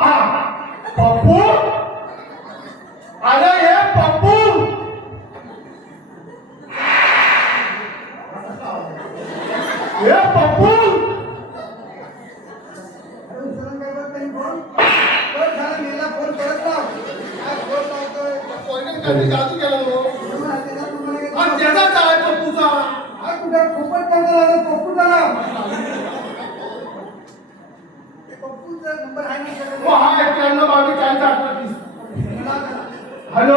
हा पप्पू? अरे हे पप्पू! हे पप्पू! पोरगं जादू केला तो. आणि त्याचा काय पप्पूचा हो हा एक्क्याण्णव बावीस चाळीस अठ्ठावीस हॅलो?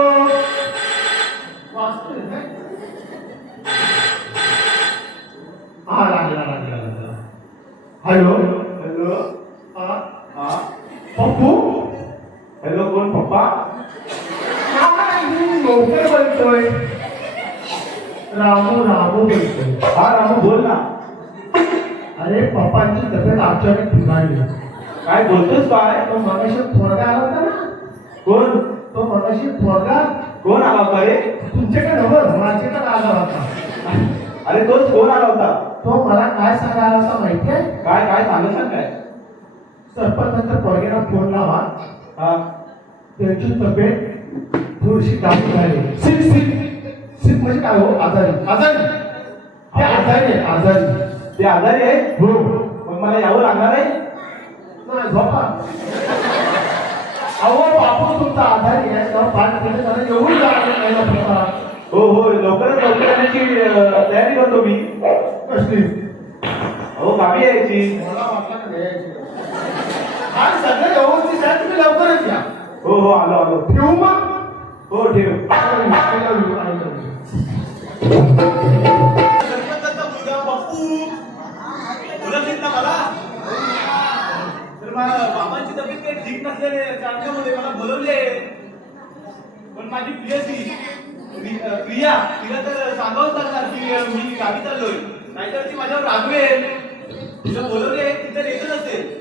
हा लागला लागला लागला. हॅलो. हॅलो. हा हा. पप्पू? हॅलो कोण पप्पा? नोकर बोलतोय. रामू रामू बोलतोय. हा रामू बोल ना. अरे पप्पांची तब्येत अचानक बिघडली काय बोलतोस काय तो मगाशी पोरगा आला होता ना? कोण? तो मगाशी पोरगा कोण आला होता रे. तुमच्याकडे नव्हतं माझ्याकडे आला होता. अरे तोच कोण आला होता. तो मला काय सांगायला आला होता माहितीये काय काय सांग सांग काय सरपंचाच्या पोरग्याला फोन लावा. हा. त्यांची तब्येत थोडीशी डाऊन झाली सिक सिक सिक म्हणजे काय हो? आजारी. आजारी. ते आजारी आहे आजारी. ते आजारी आहे? हो. मग मला यावं लागणार आहे? नाही झोपा. अहो बापू तुमचा आधारी तेव्हा पाच मिनिटं झालं एवढी जागा. हो हो लवकरच लवकर येण्याची तयारी करतो मी. कसली? हो गावी यायची. मला वाटलं यायची. हा सगळं व्यवस्थित आहे तुम्ही लवकरच या. हो हो आलो आलो. ठेवू मग? हो ठेव. मला? मला बाबांची तब्येत काही ठीक नसल्याने चालण्यामध्ये मला बोलवले. पण माझी प्रियसी प्रिया तिला तर सांगावंच लागणार की मी गावी चाललोय. नाहीतर ती माझ्यावर रागवेल. तिला बोलवले तिथं येतच असेल.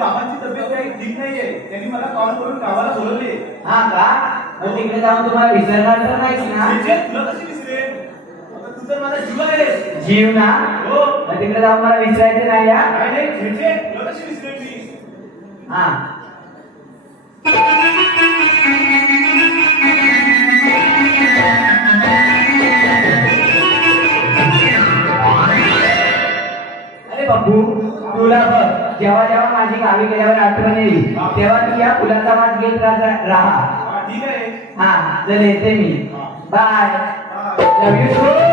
बाबांची तब्येत काही ठीक नाहीये. त्यांनी मला कॉल करून गावाला बोलवले. हा का? मग तिकडे जाऊन तुम्हाला विसरणार तर नाहीच ना? तुला कशी विसरेन आता तू तर माझा जीव आहेस. जीव ना? हो. मग तिकडे जाऊन मला विसरायचं नाही या? काय नाही झेझे, तुला कशी विसरेन मी? हा. अरे तुला बघ जेव्हा जेव्हा माझी गावी गेल्यावर आठवण येईल तेव्हा तू या फुलाचा वास घेत राहा. हा, चल येते मी. बाय. यू सो मच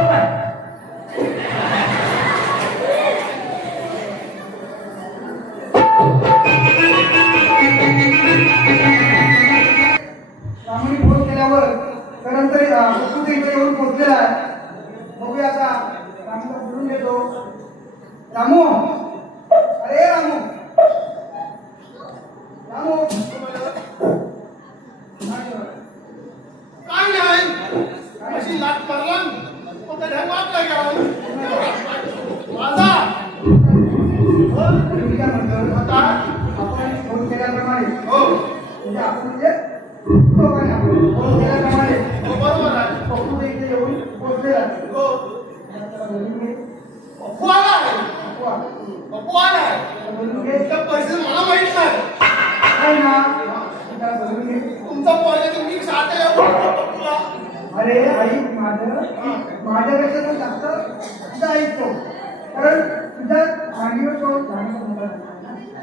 येऊन पोहोचलेला आहे. बघूया आता बोलून घेतो. रामू अरे रामू रामू काय नाही अशी लाट मारला पण त्या ढग वाटला का माझा मी काय म्हणतो आता आपण फोन केल्याप्रमाणे हो म्हणजे आपण म्हणजे दोघांना फोन केल्याप्रमाणे हो बरोबर आहे पप्पू ते इकडे येऊन पोहोचलेला आहे. हो त्याला बोलून घे. पप्पू आलाय पप्पू आ. पप्पू आलाय त्याला बोलून घे. त्या पैसे मला माहीत नाही नाही ना त्याला बोलून घे. तुमचा पोरगा मी साथ पप्पूला अरे आई माझं माझ्यापेक्षा तो जास्त तुझा ऐकतो कारण तुझ्या मांडीवर तो.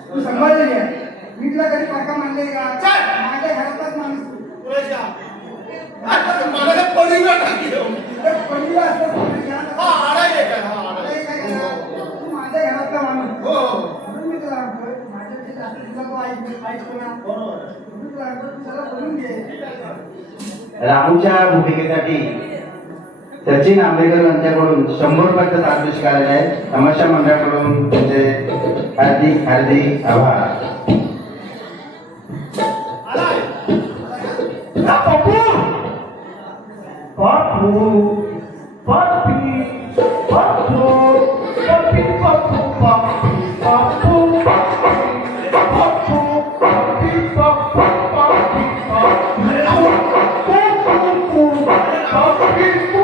तू सांभाळलेली आहे. मी तुला कधी काका मानले का. माझ्या घरातलाच माणूस तर माझ्या घरातला माणूस. हो. म्हणून मी तुला माझ्यापेक्षा जास्त तुला तो ऐक ऐकतो ना बरोबर. आहे. म्हणून तुला म्हणतोय, तू त्याला बोलून घे. रामूच्या भूमिकेसाठी सचिन आंबेडकर यांच्याकडून शंभर रुपयाचं तात्विष कार्यालय तमाशा मंडळाकडून त्याचे हार्दिक हार्दिक आभार Part 2, Part 3, Part 4. 嗯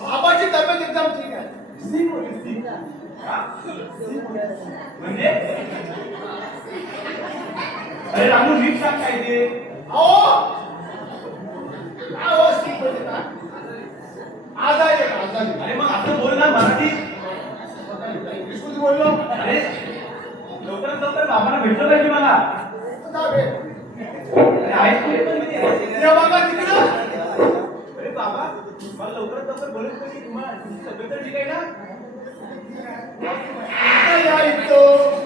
बाबाची तब्येत एकदम ठीक आहे. म्हणजे? अरे रामू नीट सांग ते? अहो! अहो सिंग म्हणजे ना? आहे, अरे मग असं बोल ना मराठी. इंग्लिशमध्ये बोललो. अरे लवकरात लवकर बाबांना भेटलं पाहिजे मला. ऐकू या इथं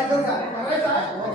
करायचं काय करायचं आहे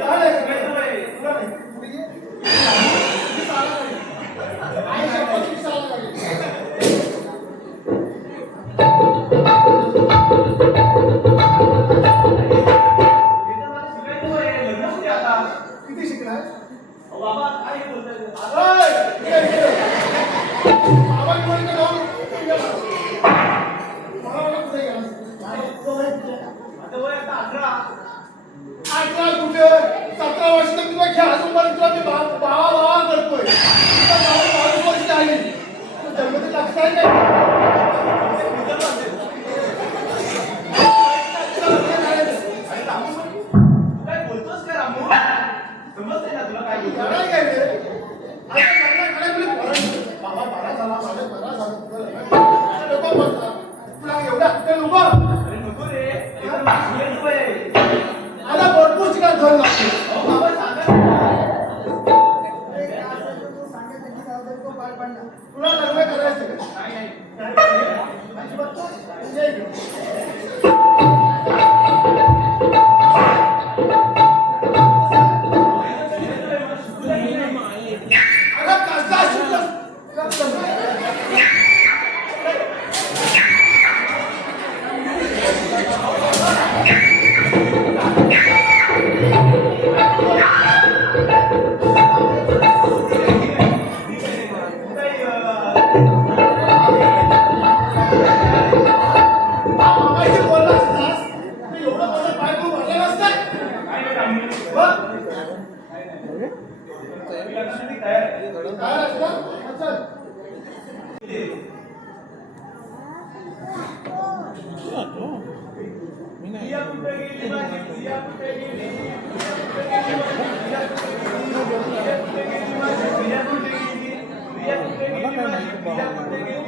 తాళ Thank you.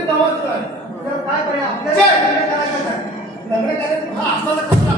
काय पर्याय? आपल्या लग्न करायचं हा असला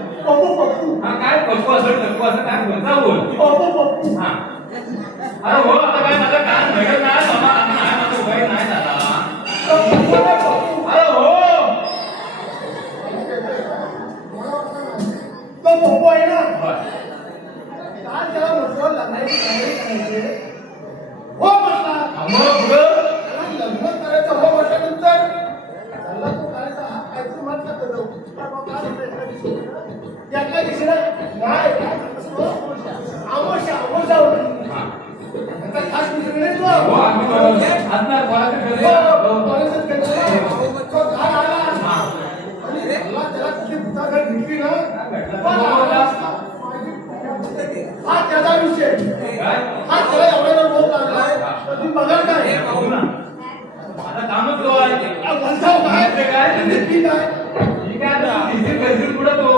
काय पप्पू असं टप्पू असं काय बोलता बोल. पप्पू पप्पू. हा. अरे हो आता काय माझं काम घडत नाही एकादशीला नाही. आमोशा आमोशा आता खास मित्र नाही तो. हो. हो, हो, काय आला? आणि मला त्याला तिथे पुस्तकं भेटली ना? हा त्याचा विषय. हा त्याला एवढ्या बोल लागला. तुम्ही बघा काय आता कामच काय? काय काय कुठं तो?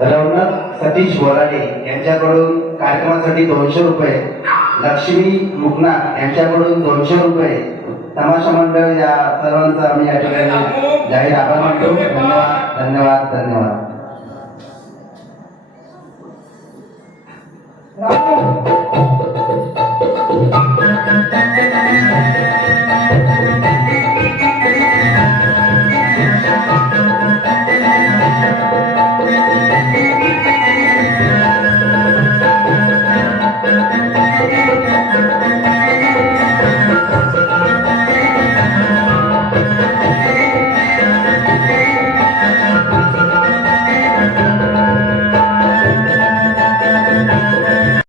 रवनाथ सतीश बोराडे यांच्याकडून कार्यक्रमासाठी दोनशे रुपये. लक्ष्मी मुकनाथ यांच्याकडून दोनशे रुपये. तमाशा मंडळ या सर्वांचा आम्ही या ठिकाणी जाहीर आभार मानतो. धन्यवाद धन्यवाद धन्यवाद.